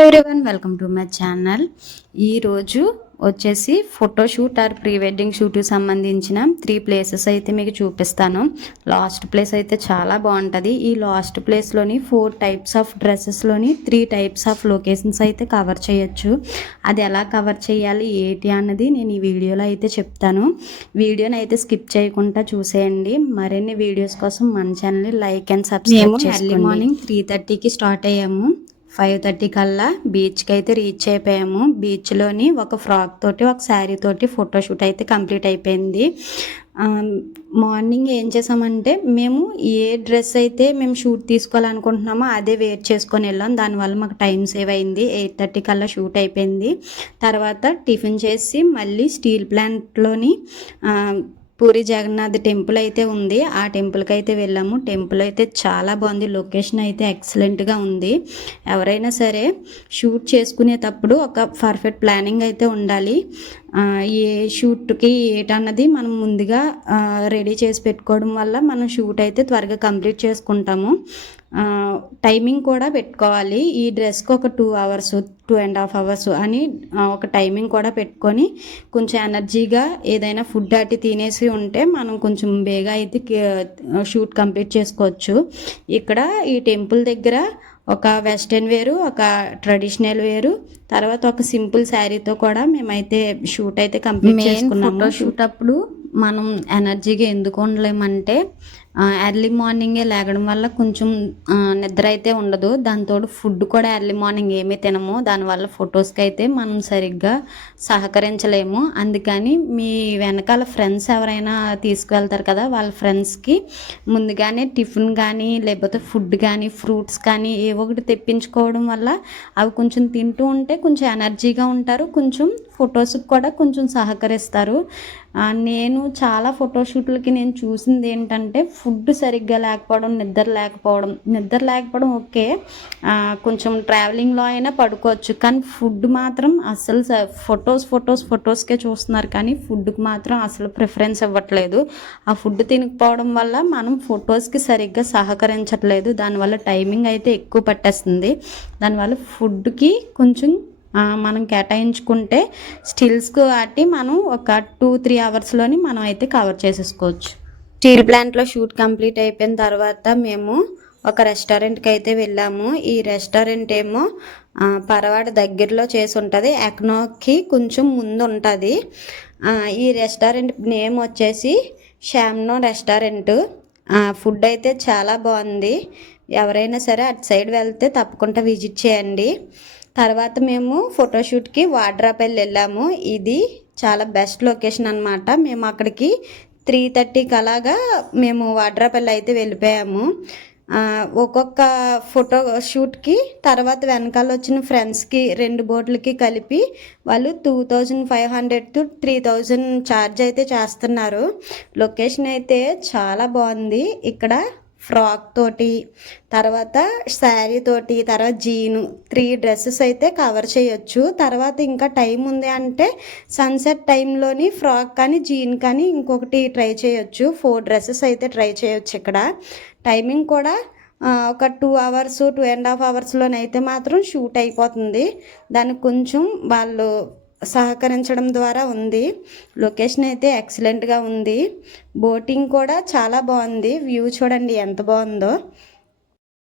Everyone welcome to my channel. ఈరోజు వచ్చేసి photoshoot are pre wedding షూట్కి సంబంధించిన 3 ప్లేసెస్ అయితే మీకు చూపిస్తాను. లాస్ట్ ప్లేస్ అయితే చాలా బాగుంటుంది. ఈ లాస్ట్ ప్లేస్లోని 4 టైప్స్ ఆఫ్ డ్రెస్సెస్లోని 3 టైప్స్ ఆఫ్ లొకేషన్స్ అయితే కవర్ చేయొచ్చు. అది ఎలా కవర్ చేయాలి ఏంటి అన్నది నేను ఈ వీడియోలో అయితే చెప్తాను. వీడియోని అయితే స్కిప్ చేయకుండా చూసేయండి. మరిన్ని వీడియోస్ కోసం మన ఛానల్ని లైక్ అండ్ సబ్స్క్రైబ్ చేసుకోండి. ఎర్లీ మార్నింగ్ 3:30కి స్టార్ట్ అయ్యాము. 5:30 కల్లా బీచ్కి అయితే రీచ్ అయిపోయాము. బీచ్లోని ఒక ఫ్రాక్ తోటి ఒక శారీ తోటి ఫోటోషూట్ అయితే కంప్లీట్ అయిపోయింది. మార్నింగ్ ఏం చేసామంటే మేము ఏ డ్రెస్ అయితే మేము షూట్ తీసుకోవాలనుకుంటున్నామో అదే వేర్ చేసుకొని వెళ్ళాం. దానివల్ల మాకు టైం సేవ్ అయింది. 8:30 కల్లా షూట్ అయిపోయింది. తర్వాత టిఫిన్ చేసి మళ్ళీ స్టీల్ ప్లాంట్లోని పూరి జగన్నాథ్ టెంపుల్ అయితే ఉంది. ఆ టెంపుల్కి అయితే వెళ్ళాము. టెంపుల్ అయితే చాలా బాగుంది. లొకేషన్ అయితే ఎక్సలెంట్గా ఉంది. ఎవరైనా సరే షూట్ చేసుకునేటప్పుడు ఒక పర్ఫెక్ట్ ప్లానింగ్ అయితే ఉండాలి. ఏ షూట్కి ఏటన్నది మనం ముందుగా రెడీ చేసి పెట్టుకోవడం వల్ల మనం షూట్ అయితే త్వరగా కంప్లీట్ చేసుకుంటాము. టైమింగ్ కూడా పెట్టుకోవాలి. ఈ డ్రెస్కి ఒక 2 hours 2.5 hours అని ఒక టైమింగ్ కూడా పెట్టుకొని కొంచెం ఎనర్జీగా ఏదైనా ఫుడ్ అట్టి తినేసి ఉంటే మనం కొంచెం బేగా అయితే షూట్ కంప్లీట్ చేసుకోవచ్చు. ఇక్కడ ఈ టెంపుల్ దగ్గర ఒక వెస్ట్రన్ వేరు, ఒక ట్రెడిషనల్ వేరు, తర్వాత ఒక సింపుల్ శారీతో కూడా మేమైతే షూట్ అయితే కంప్లీట్ చేసుకున్నాము. ఫోటో షూట్ అప్పుడు మనం ఎనర్జీగా ఎందుకు ఉండలేమంటే ఎర్లీ మార్నింగే లేగడం వల్ల కొంచెం నిద్ర అయితే ఉండదు. దాంతో ఫుడ్ కూడా ఎర్లీ మార్నింగ్ ఏమీ తినము. దానివల్ల ఫొటోస్కి అయితే మనం సరిగ్గా సహకరించలేము. అందుకని మీ వెనకాల ఫ్రెండ్స్ ఎవరైనా తీసుకువెళ్తారు కదా, వాళ్ళ ఫ్రెండ్స్కి ముందుగానే టిఫిన్ కానీ లేకపోతే ఫుడ్ కానీ ఫ్రూట్స్ కానీ ఏవో ఒకటి తెప్పించుకోవడం వల్ల అవి కొంచెం తింటూ ఉంటే కొంచెం ఎనర్జీగా ఉంటారు. కొంచెం ఫొటోస్కి కూడా కొంచెం సహకరిస్తారు. నేను చాలా ఫోటోషూట్లకి నేను చూసింది ఏంటంటే ఫుడ్ సరిగ్గా లేకపోవడం, నిద్ర లేకపోవడం ఓకే, కొంచెం ట్రావెలింగ్లో అయినా పడుకోవచ్చు. కానీ ఫుడ్ మాత్రం అసలు ఫొటోస్కే చూస్తున్నారు కానీ ఫుడ్కి మాత్రం అసలు ప్రిఫరెన్స్ ఇవ్వట్లేదు. ఆ ఫుడ్ తినకపోవడం వల్ల మనం ఫొటోస్కి సరిగ్గా సహకరించట్లేదు. దానివల్ల టైమింగ్ అయితే ఎక్కువ పట్టేస్తుంది. దానివల్ల ఫుడ్కి కొంచెం మనం కేటాయించుకుంటే స్టిల్స్కి వాటి మనం ఒక 2-3 hours మనం అయితే కవర్ చేసేసుకోవచ్చు. స్టీల్ ప్లాంట్లో షూట్ కంప్లీట్ అయిపోయిన తర్వాత మేము ఒక రెస్టారెంట్కి అయితే వెళ్ళాము. ఈ రెస్టారెంట్ ఏమో పరవాడ దగ్గరలో చేసి ఉంటుంది. ఎక్నోకి కొంచెం ముందు ఉంటుంది. ఈ రెస్టారెంట్ నేమ్ వచ్చేసి శ్యామ్నో రెస్టారెంట్. ఫుడ్ అయితే చాలా బాగుంది. ఎవరైనా సరే అటు సైడ్ వెళ్తే తప్పకుండా విజిట్ చేయండి. తర్వాత మేము ఫోటోషూట్కి వాడ్రాపల్లి వెళ్ళాము. ఇది చాలా బెస్ట్ లొకేషన్ అనమాట. మేము అక్కడికి 3:30కి అలాగా మేము వాడ్రాపల్లి అయితే వెళ్ళిపోయాము. ఒక్కొక్క ఫోటో షూట్కి తర్వాత వెనకాల వచ్చిన ఫ్రెండ్స్కి 2 బోట్లకి కలిపి వాళ్ళు 2500 to 3000 ఛార్జ్ అయితే చేస్తున్నారు. లొకేషన్ అయితే చాలా బాగుంది. ఇక్కడ ఫ్రాక్ తోటి, తర్వాత శారీ తోటి, తర్వాత జీను 3 డ్రెస్సెస్ అయితే కవర్ చేయొచ్చు. తర్వాత ఇంకా టైం ఉంది అంటే సన్సెట్ టైంలోని ఫ్రాక్ కానీ జీన్ కానీ ఇంకొకటి ట్రై చేయొచ్చు. 4 డ్రెస్సెస్ అయితే ట్రై చేయొచ్చు. ఇక్కడ టైమింగ్ కూడా ఒక 2 hours 2.5 hours మాత్రం షూట్ అయిపోతుంది. దానికి కొంచెం వాళ్ళు సహకరించడం ద్వారా ఉంది. లొకేషన్ అయితే ఎక్సలెంట్గా ఉంది. బోటింగ్ కూడా చాలా బాగుంది. వ్యూ చూడండి ఎంత బాగుందో.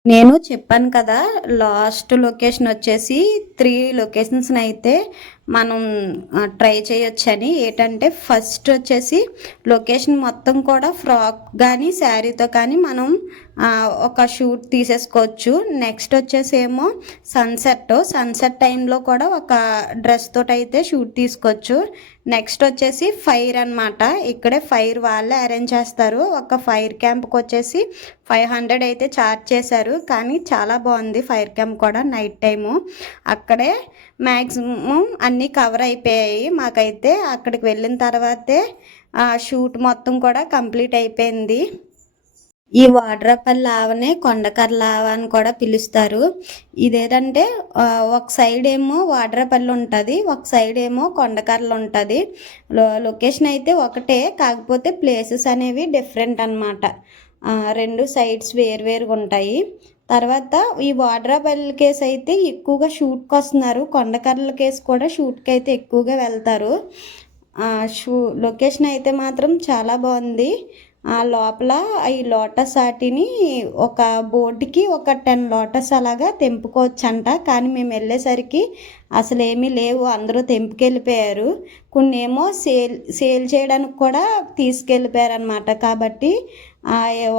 నేను చెప్పాను కదా, లాస్ట్ లొకేషన్ వచ్చేసి 3 లొకేషన్స్ని అయితే మనం ట్రై చేయొచ్చని. ఏంటంటే ఫస్ట్ వచ్చేసి లొకేషన్ మొత్తం కూడా ఫ్రాక్ కానీ శారీతో కానీ మనం ఒక షూట్ తీసేసుకోవచ్చు. నెక్స్ట్ వచ్చేసి ఏమో సన్సెట్ టైంలో కూడా ఒక డ్రెస్ తోటి అయితే షూట్ తీసుకోవచ్చు. నెక్స్ట్ వచ్చేసి ఫైర్ అనమాట. ఇక్కడే ఫైర్ వాళ్ళే అరేంజ్ చేస్తారు. ఒక ఫైర్ క్యాంప్కి వచ్చేసి 500 అయితే ఛార్జ్ చేశారు. కానీ చాలా బాగుంది ఫైర్ క్యాంప్ కూడా. నైట్ టైము అక్కడే మ్యాక్సిమం అన్నీ కవర్ అయిపోయాయి. మాకైతే అక్కడికి వెళ్ళిన తర్వాతే షూట్ మొత్తం కూడా కంప్లీట్ అయిపోయింది. ఈ వాడ్రాపల్లి లావనే కొండకర్ర లావ అని కూడా పిలుస్తారు. ఇదేంటంటే ఒక సైడ్ ఏమో వాడ్రాపల్లి ఉంటుంది, ఒక సైడ్ ఏమో కొండకర్రలు ఉంటుంది. లొకేషన్ అయితే ఒకటే, కాకపోతే ప్లేసెస్ అనేవి డిఫరెంట్ అనమాట. 2 సైడ్స్ వేరువేరుగా ఉంటాయి. తర్వాత ఈ వాడ్రాబెల్ కేసు అయితే ఎక్కువగా షూట్కి వస్తున్నారు, కొండకర్రల కేసు కూడా షూట్కి అయితే ఎక్కువగా వెళ్తారు. లొకేషన్ అయితే మాత్రం చాలా బాగుంది. ఆ లోపల ఈ లోటస్ ఆటిని ఒక బోర్డుకి ఒక 10 లోటస్ అలాగా తెంపుకోవచ్చంట. కానీ మేము వెళ్ళేసరికి అసలు ఏమీ లేవు, అందరూ తెంపుకెళ్ళిపోయారు. కొన్ని ఏమో సేల్ చేయడానికి కూడా తీసుకెళ్ళిపోయారు అనమాట. కాబట్టి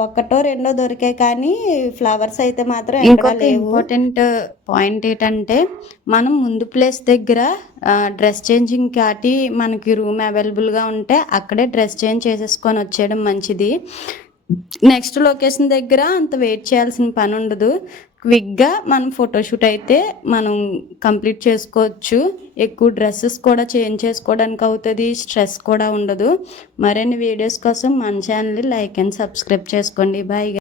ఒకటో రెండో దొరికాయి, కానీ ఫ్లవర్స్ అయితే మాత్రం ఎక్కడా లేవు. ఇంపార్టెంట్ పాయింట్ ఏంటంటే మనం ముందు ప్లేస్ దగ్గర డ్రెస్ చేంజింగ్ కాటి మనకి రూమ్ అవైలబుల్గా ఉంటే అక్కడే డ్రెస్ చేంజ్ చేసేసుకొని వచ్చేయడం మంచిది. నెక్స్ట్ లొకేషన్ దగ్గర అంత వెయిట్ చేయాల్సిన పని ఉండదు. క్విక్గా మనం ఫోటోషూట్ అయితే మనం కంప్లీట్ చేసుకోవచ్చు. ఎక్కువ డ్రెస్సెస్ కూడా చేంజ్ చేసుకోవడానికి అవుతుంది, స్ట్రెస్ కూడా ఉండదు. మరిన్ని వీడియోస్ కోసం మన ఛానల్ని లైక్ అండ్ సబ్స్క్రైబ్ చేసుకోండి. బాయ్.